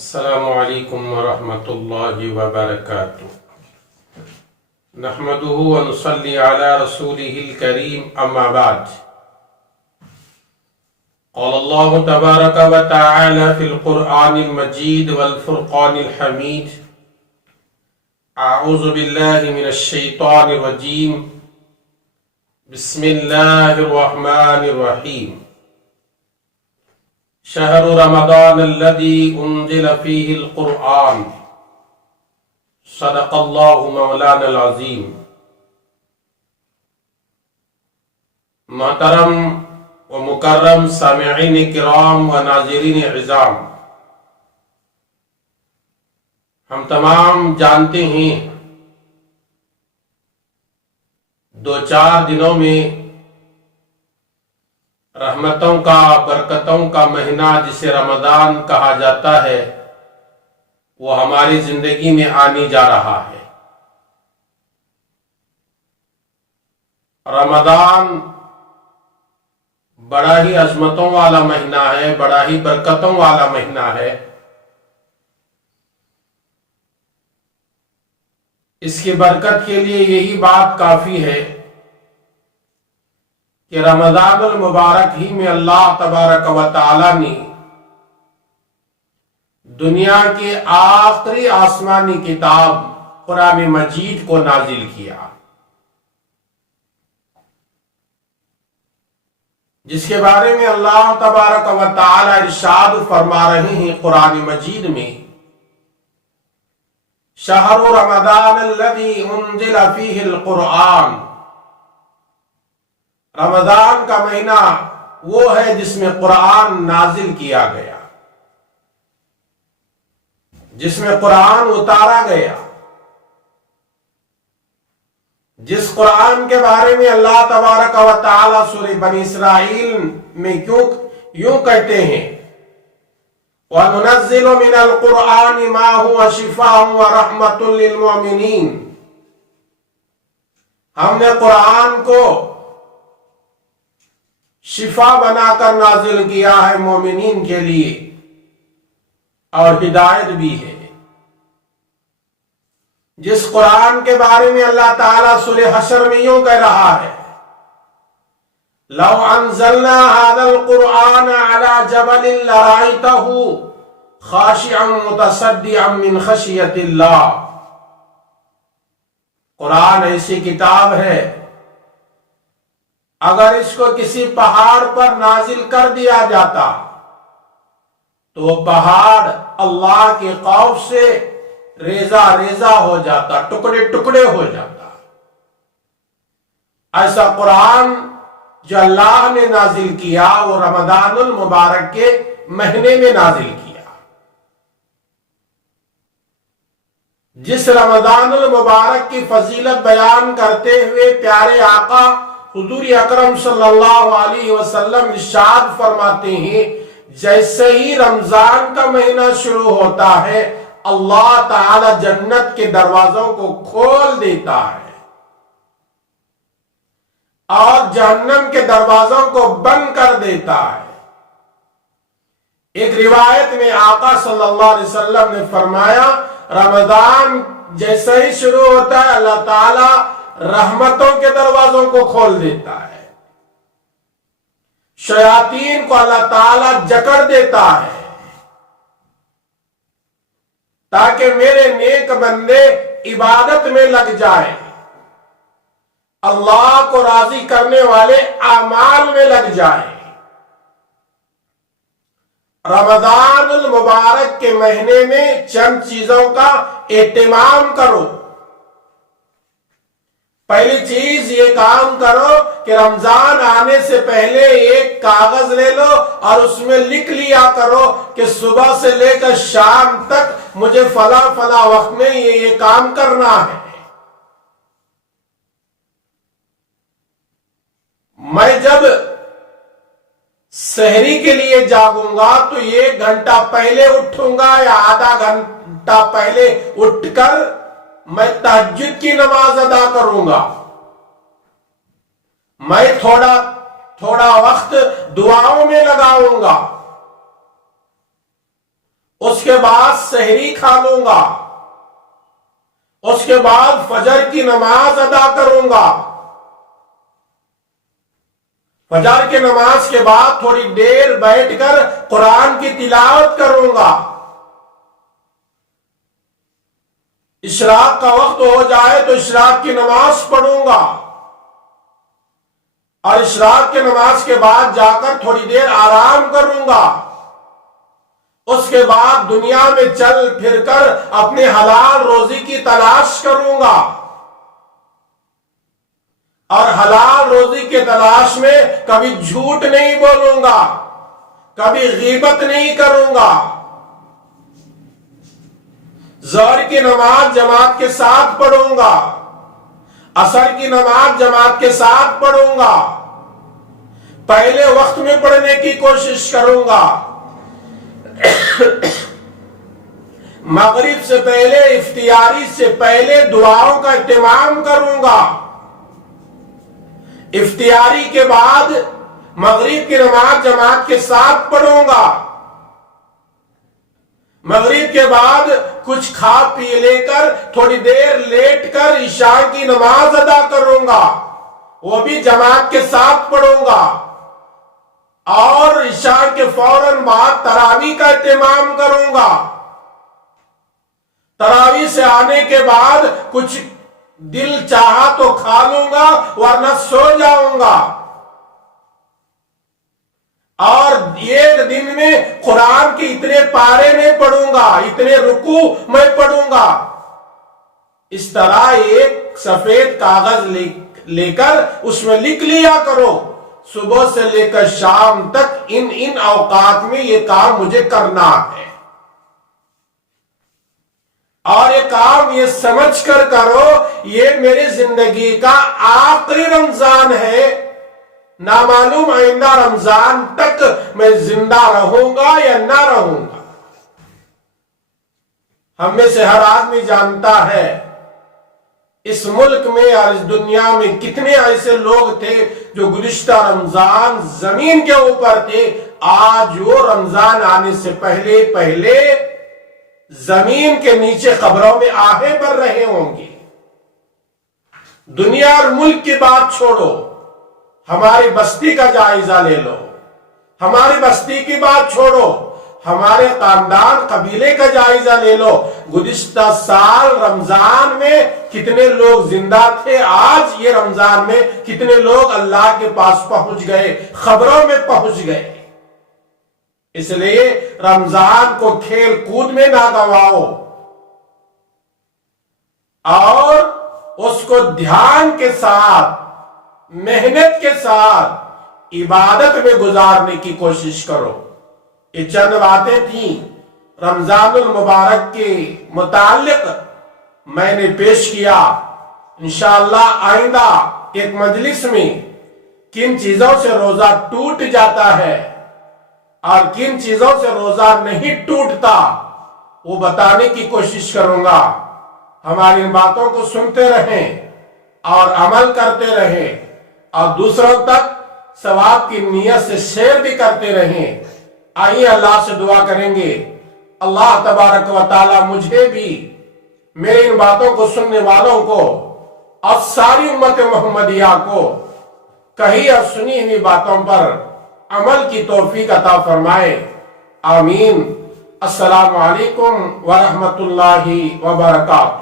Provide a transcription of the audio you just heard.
السلام علیکم ورحمۃ اللہ وبرکاتہ نحمده ونصلی علی رسوله الکریم اما بعد قال اللہ تبارک وتعالی فی القرآن المجید والفرقان الحمید اعوذ باللہ من الشیطان الرجیم بسم اللہ الرحمن الرحیم شہر رمضان الذي انزل فيه القرآن صدق اللہ مولانا العظیم۔ محترم و مکرم سامعین کرام و ناظرین عظام، ہم تمام جانتے ہیں دو چار دنوں میں رحمتوں کا برکتوں کا مہینہ جسے رمضان کہا جاتا ہے وہ ہماری زندگی میں آنے جا رہا ہے۔ رمضان بڑا ہی عظمتوں والا مہینہ ہے، بڑا ہی برکتوں والا مہینہ ہے۔ اس کی برکت کے لیے یہی بات کافی ہے کہ رمضان المبارک ہی میں اللہ تبارک و تعالی نے دنیا کے آخری آسمانی کتاب قرآن مجید کو نازل کیا، جس کے بارے میں اللہ تبارک و تعالی ارشاد فرما رہے ہیں قرآن مجید میں، شہر رمضان الذی انزل فیہ القرآن، رمضان کا مہینہ وہ ہے جس میں قرآن نازل کیا گیا، جس میں قرآن اتارا گیا، جس قرآن کے بارے میں اللہ تبارک و تعالی سورہ بنی اسرائیل میں یوں کہتے ہیں وَنُنَزِّلُ مِنَ الْقُرْآنِ مَا هُوَ شِفَاءٌ وَرَحْمَةٌ لِّلْمُؤْمِنِينَ، ہم نے قرآن کو شفا بنا کر نازل کیا ہے مومنین کے لیے، اور ہدایت بھی ہے۔ جس قرآن کے بارے میں اللہ تعالیٰ سورہ حشر میں یوں کہہ رہا ہے لَوْ أَنزَلْنَا هَذَا الْقُرْآنَ عَلَى جَبَلٍ لَرَأَيْتَهُ خَاشِعًا مُتَصَدِّعًا مِّنْ خَشْيَةِ اللَّهِ، قرآن ایسی کتاب ہے اگر اس کو کسی پہاڑ پر نازل کر دیا جاتا تو وہ پہاڑ اللہ کے خوف سے ریزہ ریزہ ہو جاتا، ٹکڑے ٹکڑے ہو جاتا۔ ایسا قرآن جو اللہ نے نازل کیا وہ رمضان المبارک کے مہینے میں نازل کیا، جس رمضان المبارک کی فضیلت بیان کرتے ہوئے پیارے آقا حضور اکرم صلی اللہ علیہ وسلم ارشاد فرماتے ہیں جیسے ہی رمضان کا مہینہ شروع ہوتا ہے اللہ تعالی جنت کے دروازوں کو کھول دیتا ہے اور جہنم کے دروازوں کو بند کر دیتا ہے۔ ایک روایت میں آقا صلی اللہ علیہ وسلم نے فرمایا رمضان جیسے ہی شروع ہوتا ہے اللہ تعالی رحمتوں کے دروازوں کو کھول دیتا ہے، شیاطین کو اللہ تعالی جکڑ دیتا ہے تاکہ میرے نیک بندے عبادت میں لگ جائیں، اللہ کو راضی کرنے والے اعمال میں لگ جائیں۔ رمضان المبارک کے مہینے میں چند چیزوں کا اہتمام کرو۔ پہلی چیز یہ کام کرو کہ رمضان آنے سے پہلے ایک کاغذ لے لو اور اس میں لکھ لیا کرو کہ صبح سے لے کر شام تک مجھے فلاں فلاں وقت میں یہ کام کرنا ہے۔ میں جب سحری کے لیے جاگوں گا تو 1 گھنٹہ پہلے اٹھوں گا یا آدھا گھنٹہ پہلے اٹھ کر میں تہجد کی نماز ادا کروں گا، میں تھوڑا وقت دعاؤں میں لگاؤں گا، اس کے بعد سحری کھا لوں گا، اس کے بعد فجر کی نماز ادا کروں گا، فجر کی نماز کے بعد تھوڑی دیر بیٹھ کر قرآن کی تلاوت کروں گا، اشراق کا وقت ہو جائے تو اشراق کی نماز پڑھوں گا، اور اشراق کی نماز کے بعد جا کر تھوڑی دیر آرام کروں گا، اس کے بعد دنیا میں چل پھر کر اپنے حلال روزی کی تلاش کروں گا، اور حلال روزی کی تلاش میں کبھی جھوٹ نہیں بولوں گا، کبھی غیبت نہیں کروں گا، ظہر کی نماز جماعت کے ساتھ پڑھوں گا، عصر کی نماز جماعت کے ساتھ پڑھوں گا، پہلے وقت میں پڑھنے کی کوشش کروں گا، مغرب سے پہلے افطاری سے پہلے دعاؤں کا اہتمام کروں گا، افطاری کے بعد مغرب کی نماز جماعت کے ساتھ پڑھوں گا، مغرب کے بعد کچھ کھا پی لے کر تھوڑی دیر لیٹ کر عشاء کی نماز ادا کروں گا، وہ بھی جماعت کے ساتھ پڑھوں گا، اور عشاء کے فوراً بعد تراویح کا اہتمام کروں گا، تراویح سے آنے کے بعد کچھ دل چاہا تو کھا لوں گا ورنہ سو جاؤں گا، اور ایک دن میں قرآن کے اتنے پارے میں پڑھوں گا، اتنے رکوع میں پڑھوں گا۔ اس طرح ایک سفید کاغذ لے کر اس میں لکھ لیا کرو، صبح سے لے کر شام تک ان اوقات میں یہ کام مجھے کرنا ہے، اور یہ کام یہ سمجھ کر کرو یہ میری زندگی کا آخری رمضان ہے، نامعلوم آئندہ رمضان تک میں زندہ رہوں گا یا نہ رہوں گا۔ ہم میں سے ہر آدمی جانتا ہے اس ملک میں اور اس دنیا میں کتنے ایسے لوگ تھے جو گزشتہ رمضان زمین کے اوپر تھے، آج وہ رمضان آنے سے پہلے زمین کے نیچے قبروں میں آہے بھر رہے ہوں گے۔ دنیا اور ملک کی بات چھوڑو، ہماری بستی کا جائزہ لے لو، ہماری بستی کی بات چھوڑو، ہمارے خاندان قبیلے کا جائزہ لے لو، گزشتہ سال رمضان میں کتنے لوگ زندہ تھے، آج یہ رمضان میں کتنے لوگ اللہ کے پاس پہنچ گئے، خبروں میں پہنچ گئے۔ اس لیے رمضان کو کھیل کود میں نہ گواؤ، اور اس کو دھیان کے ساتھ محنت کے ساتھ عبادت میں گزارنے کی کوشش کرو۔ یہ چند باتیں تھیں رمضان المبارک کے متعلق میں نے پیش کیا۔ انشاءاللہ آئندہ ایک مجلس میں کن چیزوں سے روزہ ٹوٹ جاتا ہے اور کن چیزوں سے روزہ نہیں ٹوٹتا وہ بتانے کی کوشش کروں گا۔ ہماری ان باتوں کو سنتے رہیں اور عمل کرتے رہیں، اور دوسروں تک ثواب کی نیت سے شیئر بھی کرتے رہیں۔ آئیے اللہ سے دعا کریں گے، اللہ تبارک و تعالی مجھے بھی، میرے ان باتوں کو سننے والوں کو اور ساری امت محمدیہ کو کہی اور سنی ہوئی باتوں پر عمل کی توفیق عطا فرمائے، آمین۔ السلام علیکم ورحمۃ اللہ وبرکاتہ۔